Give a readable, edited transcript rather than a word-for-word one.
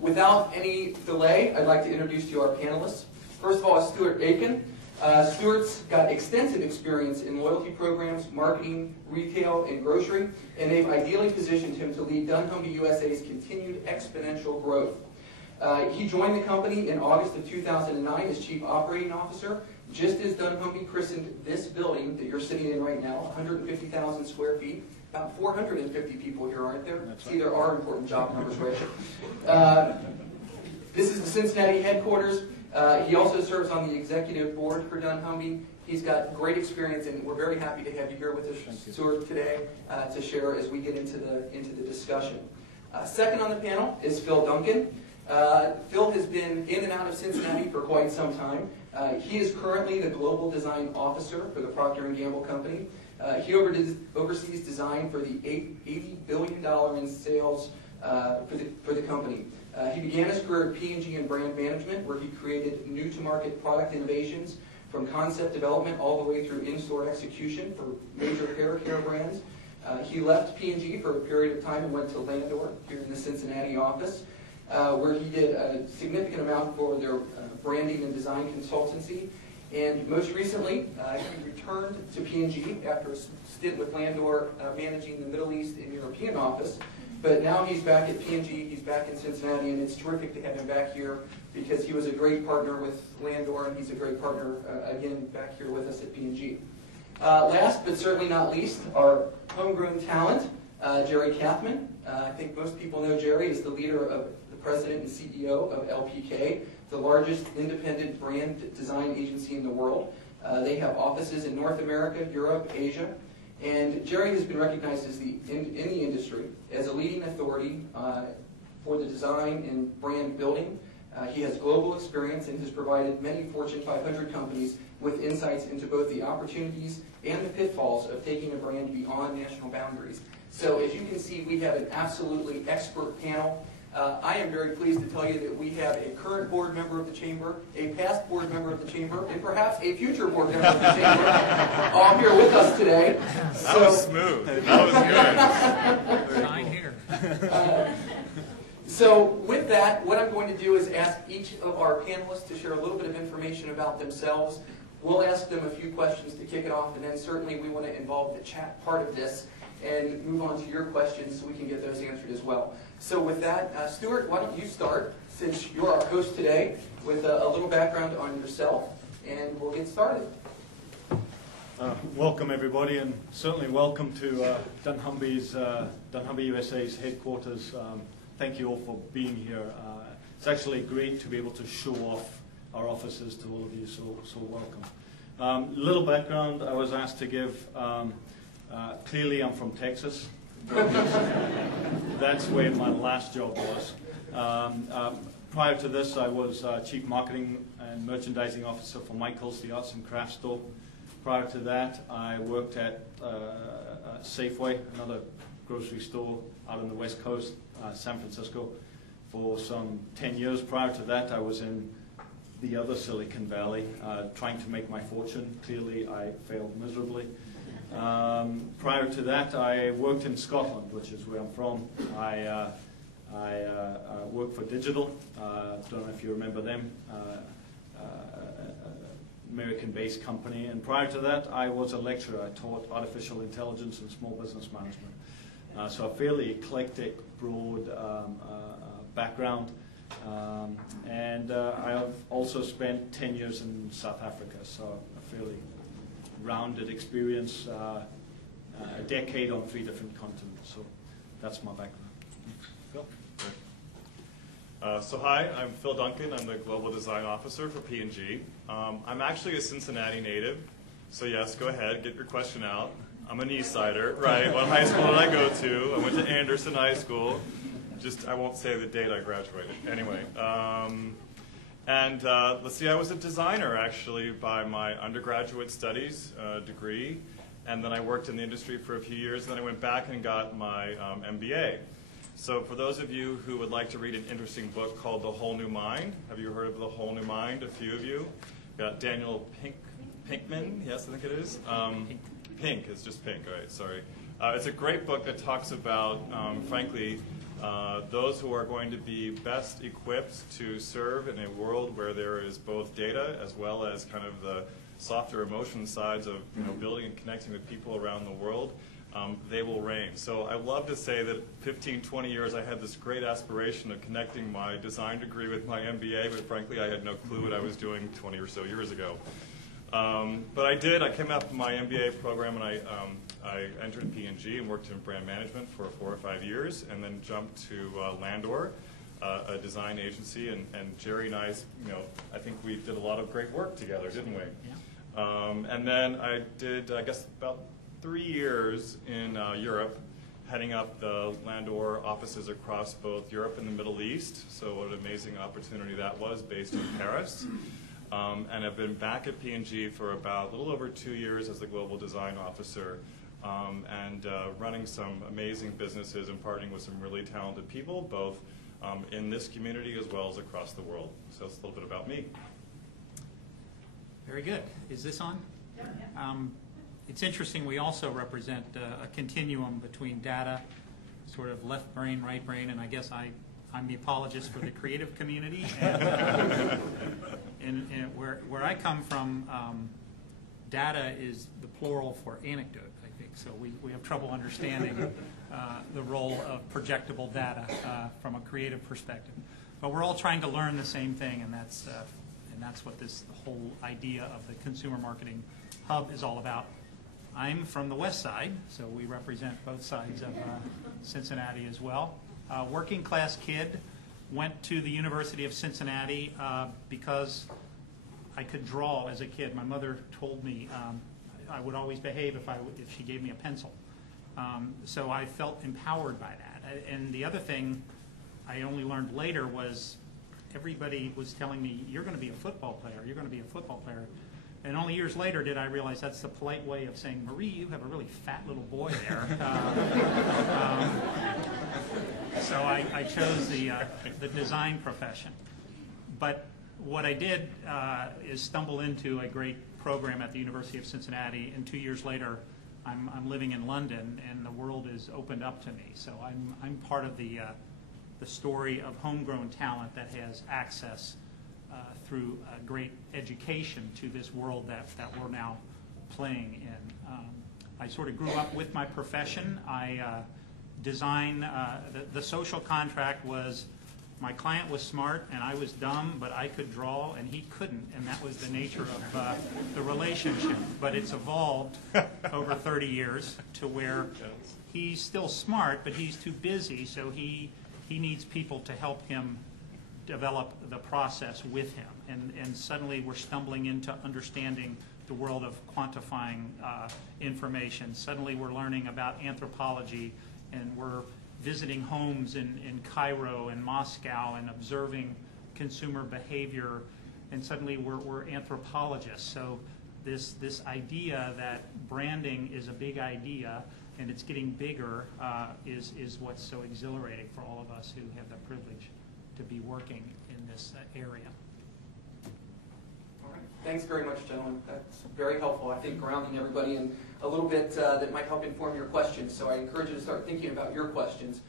Without any delay, I'd like to introduce to you our panelists. First of all, Stuart Aiken. Stuart's got extensive experience in loyalty programs, marketing, retail, and grocery, and they've ideally positioned him to lead dunnhumby USA's continued exponential growth. He joined the company in August of 2009 as Chief Operating Officer, just as dunnhumby christened this building that you're sitting in right now, 150,000 square feet. About 450 people here, aren't there? That's right. See, there are important job numbers, Rich. This is the Cincinnati headquarters. He also serves on the executive board for dunnhumby. He's got great experience, and we're very happy to have you here with us, Stuart, today to share as we get into the discussion. Second on the panel is Phil Duncan. Phil has been in and out of Cincinnati for quite some time. He is currently the Global Design Officer for the Procter & Gamble Company. He oversees design for the $80 billion in sales for the company. He began his career at P&G in brand management, where he created new-to-market product innovations from concept development all the way through in-store execution for major hair care brands. He left P&G for a period of time and went to Landor here in the Cincinnati office, where he did a significant amount for their branding and design consultancy. And most recently, he returned to P&G after a stint with Landor managing the Middle East and European office. But now he's back at P&G, he's back in Cincinnati, and it's terrific to have him back here because he was a great partner with Landor, and he's a great partner, again, back here with us at P&G. Last but certainly not least, our homegrown talent, Jerry Kathman. I think most people know Jerry is the leader of the president and CEO of LPK, the largest independent brand design agency in the world. They have offices in North America, Europe, Asia. And Jerry has been recognized as in the industry as a leading authority for the design and brand building. He has global experience and has provided many Fortune 500 companies with insights into both the opportunities and the pitfalls of taking a brand beyond national boundaries. So as you can see, we have an absolutely expert panel. I am very pleased to tell you that we have a current board member of the Chamber, a past board member of the Chamber, and perhaps a future board member of the Chamber all here with us today. That was smooth. That was good. Sign here. So with that, what I'm going to do is ask each of our panelists to share a little bit of information about themselves. We'll ask them a few questions to kick it off, and then certainly we want to involve the chat part of this and move on to your questions so we can get those answered as well. So with that, Stuart, why don't you start, since you're our host today, with a little background on yourself, and we'll get started. Welcome everybody, and certainly welcome to dunnhumby USA's headquarters. Thank you all for being here. It's actually great to be able to show off our offices to all of you, so welcome. Little background I was asked to give. Clearly I'm from Texas. That's where my last job was. Prior to this, I was Chief Marketing and Merchandising Officer for Michael's, the arts and crafts store. Prior to that, I worked at Safeway, another grocery store out on the West Coast, San Francisco, for some 10 years. Prior to that, I was in the other Silicon Valley, trying to make my fortune. Clearly, I failed miserably. Prior to that, I worked in Scotland, which is where I'm from. I worked for Digital. Don't know if you remember them. American-based company. And prior to that, I was a lecturer. I taught artificial intelligence and small business management. So a fairly eclectic, broad background. And I have also spent 10 years in South Africa, so a fairly rounded experience, a decade on 3 different continents. So that's my background. Phil? So hi, I'm Phil Duncan. I'm the Global Design Officer for P&G. I'm actually a Cincinnati native, so yes, go ahead, get your question out. I'm an East Sider, right? What high school did I go to? I went to Anderson High School. I won't say the date I graduated. Anyway, let's see, I was a designer actually by my undergraduate studies degree, and then I worked in the industry for a few years, and then I went back and got my MBA. So for those of you who would like to read an interesting book called The Whole New Mind, have you heard of The Whole New Mind, a few of you? Got Daniel Pinkman, yes, I think it is. Pink, it's just Pink, all right, sorry. It's a great book that talks about, frankly, those who are going to be best equipped to serve in a world where there is both data as well as kind of the softer emotion sides of building and connecting with people around the world, they will reign. So I love to say that 15, 20 years I had this great aspiration of connecting my design degree with my MBA, but frankly I had no clue what I was doing 20 or so years ago. But I did. I came out from my MBA program and I entered P&G and worked in brand management for 4 or 5 years, and then jumped to Landor, a design agency, and Jerry and I think we did a lot of great work together, didn't we? Yeah. And then I did, I guess, about 3 years in Europe, heading up the Landor offices across both Europe and the Middle East. So what an amazing opportunity that was, based in Paris. And I've been back at P&G for about a little over 2 years as the global design officer, and running some amazing businesses and partnering with some really talented people, both in this community as well as across the world. So that's a little bit about me. Very good. Is this on? Yeah. It's interesting, we also represent a continuum between data, sort of left brain, right brain, and I guess I'm the apologist for the creative community. And where I come from, data is the plural for anecdote, I think. So we have trouble understanding the role of projectable data from a creative perspective. But we're all trying to learn the same thing, and that's what this whole idea of the Consumer Marketing Hub is all about. I'm from the West Side, so we represent both sides of Cincinnati as well. Working class kid, went to the University of Cincinnati because I could draw as a kid. My mother told me I would always behave if she gave me a pencil. So I felt empowered by that. And the other thing I only learned later was everybody was telling me, you're going to be a football player, you're going to be a football player. And only years later did I realize that's the polite way of saying, Marie, you have a really fat little boy there. So I chose the design profession. But what I did is stumble into a great program at the University of Cincinnati, and 2 years later I'm living in London, and the world is opened up to me. So I'm part of the story of homegrown talent that has access through great education to this world that we're now playing in. I sort of grew up with my profession. I design, the social contract was my client was smart and I was dumb, but I could draw and he couldn't, and that was the nature of the relationship. But it's evolved over 30 years to where he's still smart, but he's too busy, so he needs people to help him develop the process with him. And suddenly we're stumbling into understanding the world of quantifying information. Suddenly we're learning about anthropology, and we're visiting homes in Cairo and Moscow and observing consumer behavior, and suddenly we're anthropologists. So this idea that branding is a big idea and it's getting bigger is what's so exhilarating for all of us who have the privilege to be working in this area. All right. Thanks very much, gentlemen. That's very helpful. I think grounding everybody in a little bit that might help inform your questions. So I encourage you to start thinking about your questions